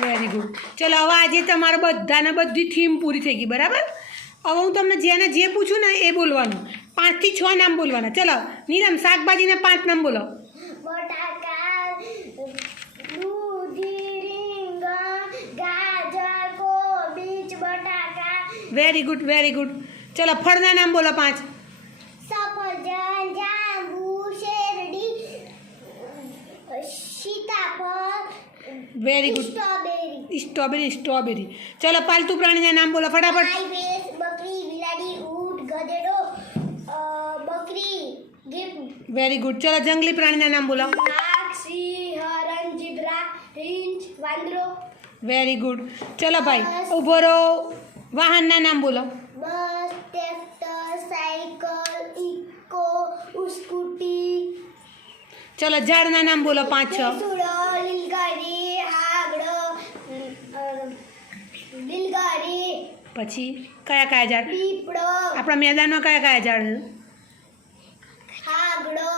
Very good. ચલો હવે આજે તમારે બધાને બધી થીમ પૂરી થઈ ગઈ, બરાબર. હવે હું તમને જેને જે પૂછું ને એ બોલવાનું. 5 થી 6 નામ બોલવાના. ચલો નીલમ, શાકભાજીના 5 નામ બોલો. બટાકા, દૂધી, રીંગણ, ગાજર, કોબીજ, બટાકા. Very good, very good. ચલો ફળના નામ બોલો 5. સફરજન, જાંબુ, શેરડી, સીતાફળ, વેરી ગુડ. સ્ટ્રોબેરી. સ્ટ્રોબેરી. ચલો પાલતુ પ્રાણીના નામ બોલો ફટાફટ. ગાય, ભેંસ, બકરી, બિલાડી, ઊંટ, ગધેડો, બકરી, ગીધ, વેરી ગુડ. ચલો જંગલી પ્રાણીના નામ બોલો. વાઘ, સિંહ, હરણ, ઝીબ્રા, રીંછ, વાંદરો. Very good. ચલો ભાઈ ઊભો રહો. વાહનના નામ બોલો. બસ, ટ્રેક્ટર, સાયકલ, ઇકો, સ્કૂટી. ચલો ઝાડના નામ બોલો 5 6. સુડો, લીલગાડી, આગળો, લીલગાડી, પછી કયા કયા ઝાડ? પીપળો, આપણા મેદાનમાં કયા કયા ઝાડ છે? આગળો,